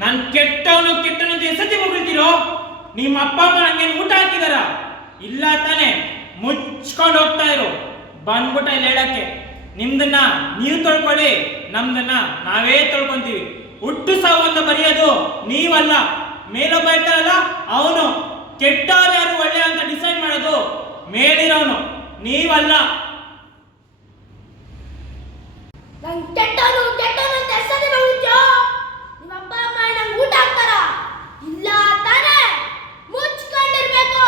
ನಾನು ಕೆಟ್ಟವನು ಅಂತ ಎಸತಿ ಹೋಗ್ಬಿಡ್ತೀರೋ? ನಿಮ್ಮ ಅಪ್ಪ ಅಮ್ಮ ನಂಗೇನು ಊಟ ಹಾಕಿದಾರ? ಇಲ್ಲ ತಾನೆ? ಮುಚ್ಕೊಂಡು ಹೋಗ್ತಾ ಇರು. ಬಂದ್ಬಿಟ್ಟ ಇಲ್ಲಿ ಹೇಳಕ್ಕೆ, ನಿಮ್ದನ್ನ ನೀವು ತೊಳ್ಕೊಳ್ಳಿ, ನಮ್ದನ್ನ ನಾವೇ ತೊಳ್ಕೊಂತೀವಿ. ಹುಟ್ಟು ಸಾವು ಅಂತ ಬರೆಯೋದು ನೀವಲ್ಲ, ಮೇಲೊಬ್ಬ ಇರ್ತಾರಲ್ಲ ಅವನು. ಕೆಟ್ಟವ್ರು ಯಾರು ಒಳ್ಳೆ ಅಂತ ಡಿಸೈಡ್ ಮಾಡೋದು ಮೇಲಿರೋನು, ನೀವಲ್ಲ. ನಿಮ್ಮ ಅಪ್ಪ ಅಮ್ಮ ನಂಗೆ ಊಟ ಹಾಕ್ತಾರ? ಇಲ್ಲ ತಾನೆ? ಮುಚ್ಕೊಂಡಿರ್ಬೇಕು.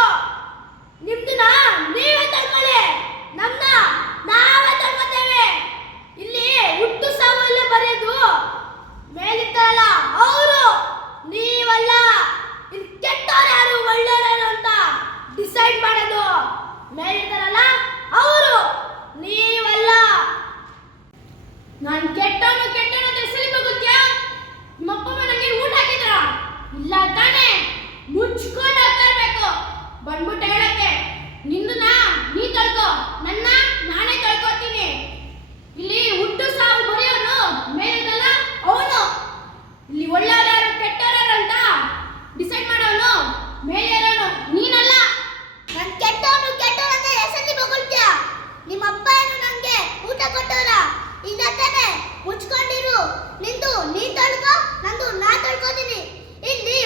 ನಿಮ್ದನ್ನ ನೀವೇ ತಳ್ಕೊಳ್ಳಿ, ನಮ್ನ ನಾವೇ ತಳ್ಕೊತೇವೆ. ಇಲ್ಲಿ ಹುಟ್ಟು ಸಾವು ಎಲ್ಲ ಬರೆಯೋದು ಮೇಲಿರ್ತಾರಲ್ಲ ಅವರು, ನೀವಲ್ಲ. ಇಲ್ಲಿ ಕೆಟ್ಟವ್ರು ಯಾರು ಒಳ್ಳೆಯವರು ಅಂತ ಡಿಸೈಡ್ ಮಾಡೋದು ಮೇಲಿರ್ತಾರಲ್ಲ ಅವರು, ನೀವಲ್ಲ. ನಾನು ಕೆಟ್ಟವನು ಅಂತ ಹೆಸರು ಗೊತ್ತಾ? ನಿಮ್ಮಪ್ಪ ನನಗೆ ಊಟ ಹಾಕಿದ್ರ? ಇಲ್ಲ ತಾನೆ? ಮುಚ್ಕೊಂಡು ಹೋಗ್ತಾ ಇರ್ಬೇಕು. ಬಂದ್ಬಿಟ್ಟು ಹೇಳಕ್ಕೆ, ನಿಂದನ್ನ ನೀ ತಳ್ಕೊ, ನನ್ನ ನಾನೇ ತಳ್ಕೊತೀನಿ. ಇಲ್ಲಿ ಹುಟ್ಟು ಸಾವು ಬರೆಯೋನು ಮೇಲಿದಲ್ಲ ಅವನು. ಇಲ್ಲಿ ಒಳ್ಳೆಯವರು ಯಾರು ಕೆಟ್ಟವರು ಅಂತ ಡಿಸೈಡ್ ಮಾಡೋನು ಮೇಲಿರೋನು, ನೀನಲ್ಲ. ನಾನು ಕೆಟ್ಟವನು ಅಂತ ಹೆಸರು ಬಗೊಳ್ತೀಯ? ನಿಮ್ಮಪ್ಪ ಏನು ನನಗೆ ಊಟ ಕೊಟ್ಟವರ? ಇಲ್ಲ ತಾನೆ? ಮುಚ್ಕೊಂಡಿರು. ನಿಂದು ನೀ ತಳ್ಕೊ, ನಂದು ನಾ ತಳ್ಕೊತೀನಿ. ಇಲ್ಲಿ